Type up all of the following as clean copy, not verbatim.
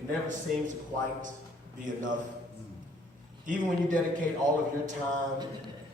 it never seems to quite be enough. Even when you dedicate all of your time,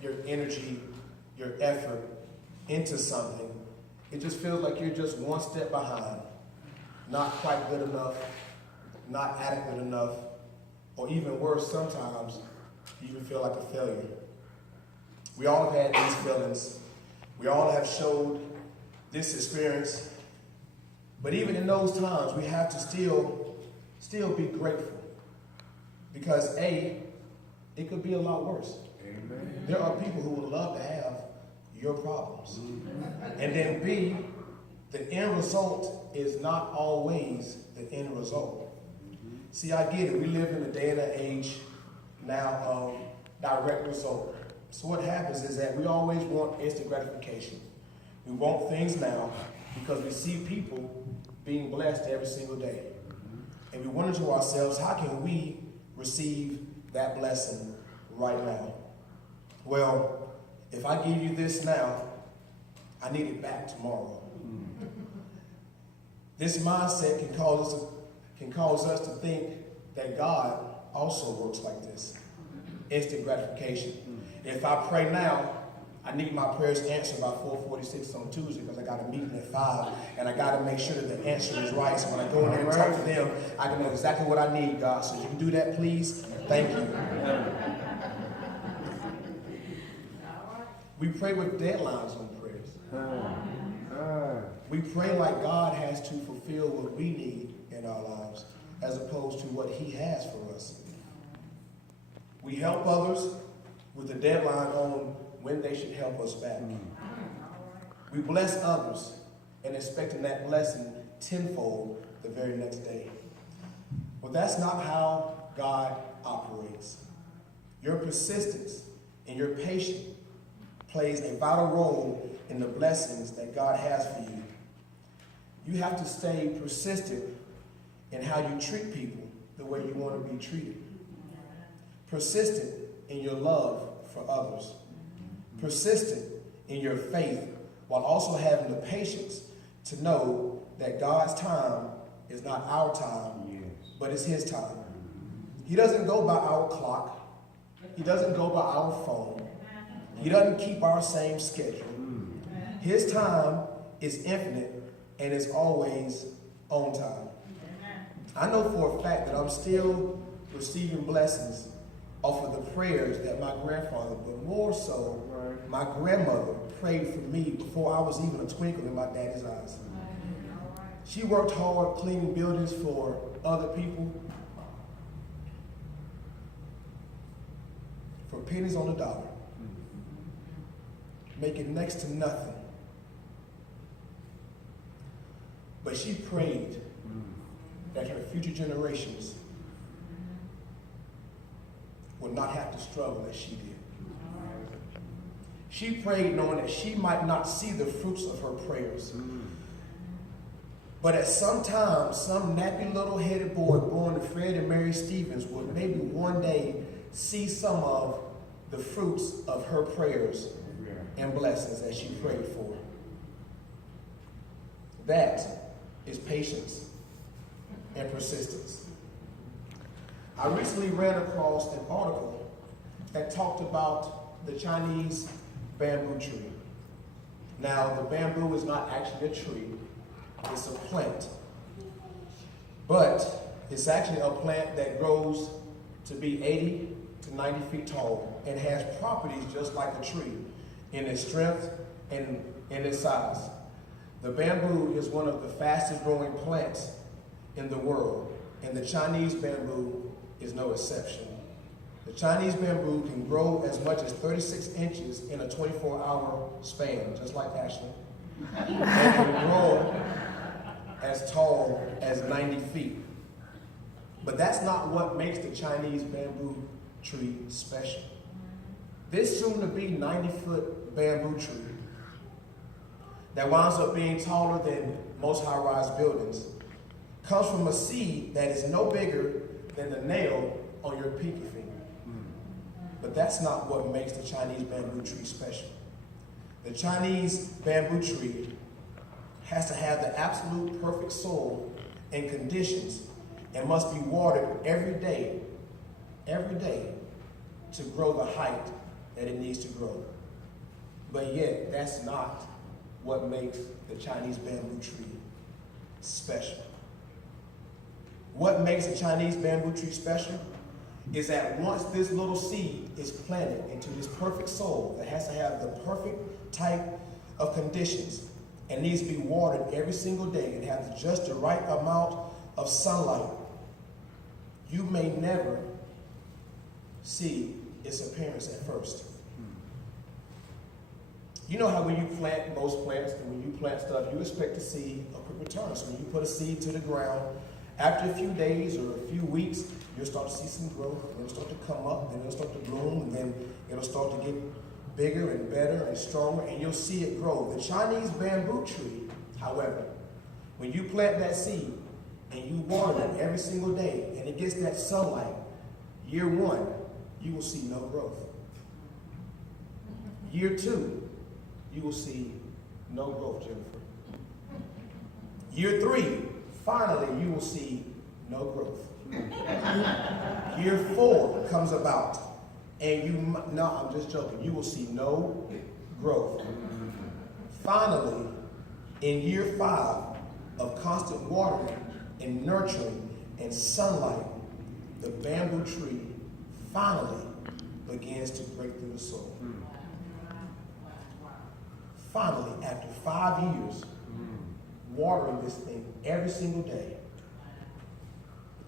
your energy, your effort into something, it just feels like you're just one step behind, not quite good enough, not adequate enough, or even worse, sometimes you even feel like a failure. We all have had these feelings. We all have showed this experience. But even in those times, we have to still be grateful. Because A, it could be a lot worse. Amen. There are people who would love to have your problems. And then B, the end result is not always the end result. See, I get it. We live in a day and an age now of direct result. So what happens is that we always want instant gratification. We want things now because we see people being blessed every single day. And we wonder to ourselves, how can we receive that blessing right now? Well, if I give you this now, I need it back tomorrow. This mindset can cause us to think that God also works like this. Instant gratification. If I pray now, I need my prayers answered by 4:46 on Tuesday because I got a meeting at 5 and I got to make sure that the answer is right. So when I go in there and talk to them, I can know exactly what I need, God. So if you can do that, please. Thank you. We pray with deadlines on prayers. We pray like God has to fulfill what we need in our lives as opposed to what he has for us. We help others with a deadline on when they should help us back. We bless others and expecting that blessing tenfold the very next day. Well, that's not how God operates. Your persistence and your patience plays a vital role in the blessings that God has for you. You have to stay persistent in how you treat people the way you want to be treated. Persistent in your love for others. Persistent in your faith while also having the patience to know that God's time is not our time, but it's his time. He doesn't go by our clock. He doesn't go by our phone. He doesn't keep our same schedule. His time is infinite and is always on time. I know for a fact that I'm still receiving blessings off of the prayers that my grandfather, but more so, my grandmother prayed for me before I was even a twinkle in my daddy's eyes. She worked hard cleaning buildings for other people for pennies on the dollar, making next to nothing. But she prayed that her future generations would not have to struggle as she did. She prayed knowing that she might not see the fruits of her prayers. But at some time, some nappy little headed boy born to Fred and Mary Stevens would maybe one day see some of the fruits of her prayers and blessings that she prayed for. That is patience and persistence. I recently ran across an article that talked about the Chinese bamboo tree. Now, the bamboo is not actually a tree, it's a plant. But it's actually a plant that grows to be 80 to 90 feet tall and has properties just like a tree in its strength and in its size. The bamboo is one of the fastest growing plants in the world, and the Chinese bamboo is no exception. The Chinese bamboo can grow as much as 36 inches in a 24-hour span, just like Ashley, and can grow as tall as 90 feet. But that's not what makes the Chinese bamboo tree special. This soon-to-be 90-foot bamboo tree that winds up being taller than most high-rise buildings comes from a seed that is no bigger than the nail on your pinky finger. But that's not what makes the Chinese bamboo tree special. The Chinese bamboo tree has to have the absolute perfect soil and conditions and must be watered every day to grow the height that it needs to grow. But yet, that's not what makes the Chinese bamboo tree special. What makes a Chinese bamboo tree special is that once this little seed is planted into this perfect soil that has to have the perfect type of conditions and needs to be watered every single day and have just the right amount of sunlight, you may never see its appearance at first. You know how when you plant most plants and when you plant stuff, you expect to see a quick return. So when you put a seed to the ground, after a few days or a few weeks, you'll start to see some growth, and it'll start to come up, and it'll start to bloom, and then it'll start to get bigger and better and stronger, and you'll see it grow. The Chinese bamboo tree, however, when you plant that seed and you water it every single day, and it gets that sunlight, year one, you will see no growth. Year two, you will see no growth, Jennifer. Year three, finally, you will see no growth. Year four comes about, and no, I'm just joking, you will see no growth. Finally, in year 5 of constant watering and nurturing and sunlight, the bamboo tree finally begins to break through the soil. Finally, after 5 years, watering this thing every single day,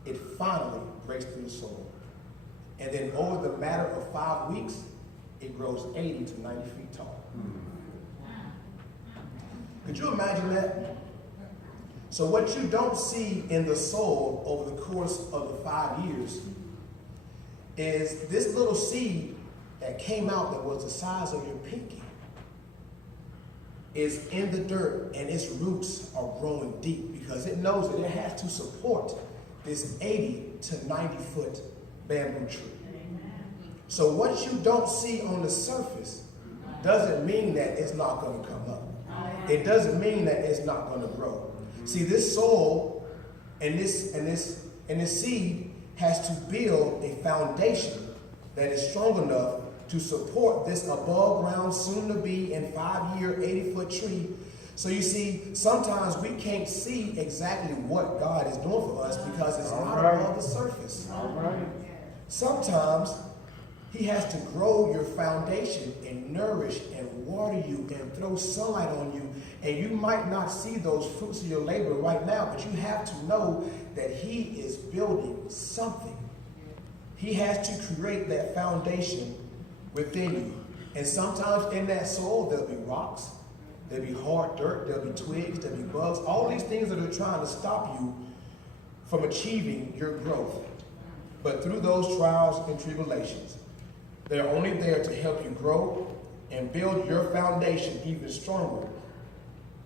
it finally breaks through the soil. And then over the matter of 5 weeks, it grows 80 to 90 feet tall. Could you imagine that? So what you don't see in the soil over the course of the 5 years is this little seed that came out that was the size of your pinky is in the dirt, and its roots are growing deep because it knows that it has to support this 80 to 90 foot bamboo tree. So what you don't see on the surface doesn't mean that it's not going to come up. It doesn't mean that it's not going to grow. See, this soil and this seed has to build a foundation that is strong enough to support this above ground, soon to be in 5-year, 80-foot tree. So you see, sometimes we can't see exactly what God is doing for us because it's not above the surface. Sometimes He has to grow your foundation and nourish and water you and throw sunlight on you. And you might not see those fruits of your labor right now, but you have to know that He is building something. He has to create that foundation within you. And sometimes in that soil, there'll be rocks, there'll be hard dirt, there'll be twigs, there'll be bugs, all these things that are trying to stop you from achieving your growth. But through those trials and tribulations, they're only there to help you grow and build your foundation even stronger.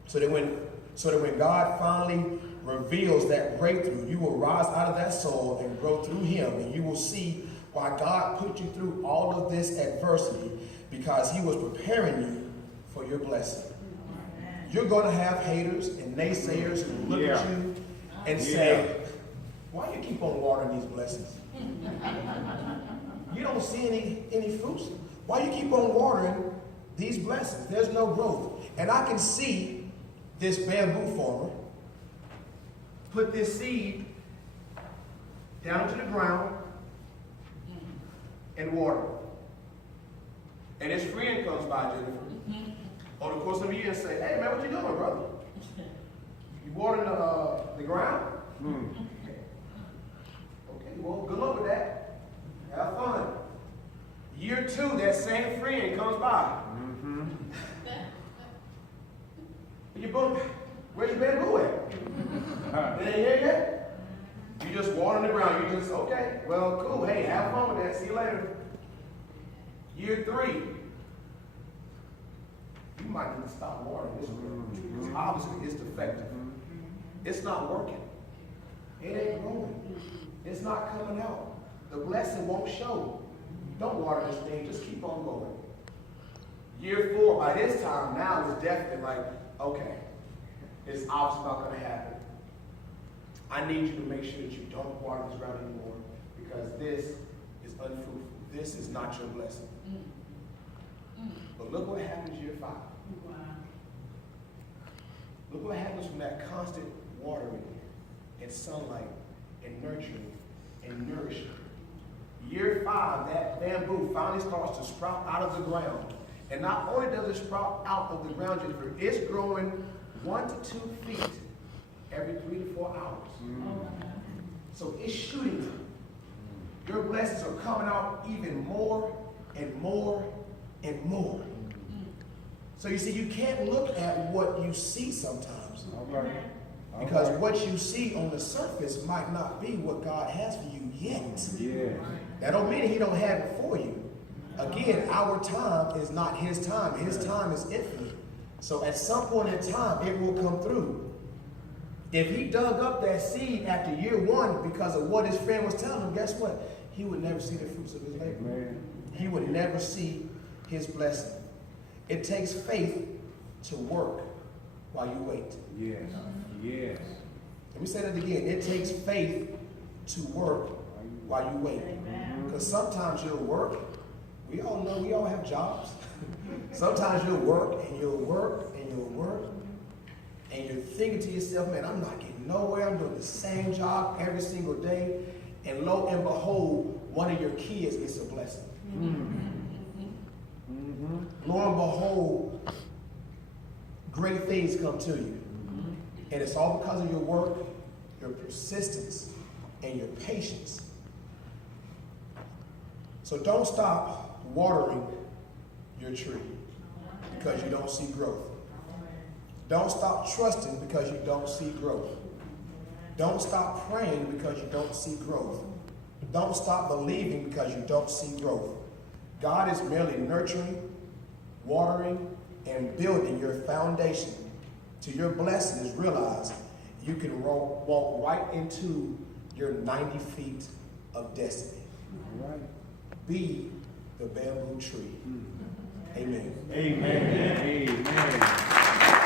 So that when God finally reveals that breakthrough, you will rise out of that soil and grow through Him, and you will see why God put you through all of this adversity, because He was preparing you for your blessing. You're going to have haters and naysayers who look at you and say, why do you keep on watering these blessings? You don't see any fruits. Why do you keep on watering these blessings? There's no growth. And I can see this bamboo farmer put this seed down to the ground and water it. And his friend comes by, Jennifer, over the course of a year and say, hey man, what you doing, brother? You watering the ground? Okay, well, good luck with that. Have fun. Year 2, that same friend comes by. Where's your bamboo at? It ain't here yet? You just watering the ground. You just, okay, well, cool. Hey, have fun with that. See you later. Year 3, you might need to stop watering this tree. Because obviously it's defective. It's not working. It ain't growing. It's not coming out. The blessing won't show. Don't water this thing. Just keep on going. Year 4, by this time, now it's definitely like, okay, it's obviously not going to happen. I need you to make sure that you don't water this ground anymore because this is unfruitful. This is not your blessing. But look what happens year 5. Wow. Look what happens from that constant watering and sunlight and nurturing and nourishment. Year 5, that bamboo finally starts to sprout out of the ground. And not only does it sprout out of the ground, Jennifer, it's growing 1 to 2 feet every 3 to 4 hours. So it's shooting. Your blessings are coming out even more and more and more. So you see, you can't look at what you see sometimes. All right. Because what you see on the surface might not be what God has for you yet. Yeah. That don't mean he don't have it for you. Again, our time is not his time. His time is infinite. So at some point in time, it will come through. If he dug up that seed after year 1 because of what his friend was telling him, guess what? He would never see the fruits of his labor. Amen. He would never see his blessing. It takes faith to work while you wait. Yes. Yes. Let me say that again. It takes faith to work while you wait. Because sometimes you'll work. We all know, we all have jobs. Sometimes you'll work and you'll work and you'll work. And you're thinking to yourself, man, I'm not getting nowhere. I'm doing the same job every single day. And lo and behold, one of your kids gets a blessing. Lo and behold, great things come to you. And it's all because of your work, your persistence, and your patience. So don't stop watering your tree because you don't see growth. Don't stop trusting because you don't see growth. Don't stop praying because you don't see growth. Don't stop believing because you don't see growth. God is merely nurturing, watering, and building your foundation till your blessing is realized. You can walk right into your 90 feet of destiny. All right. Be the bamboo tree. Amen. Amen. Amen.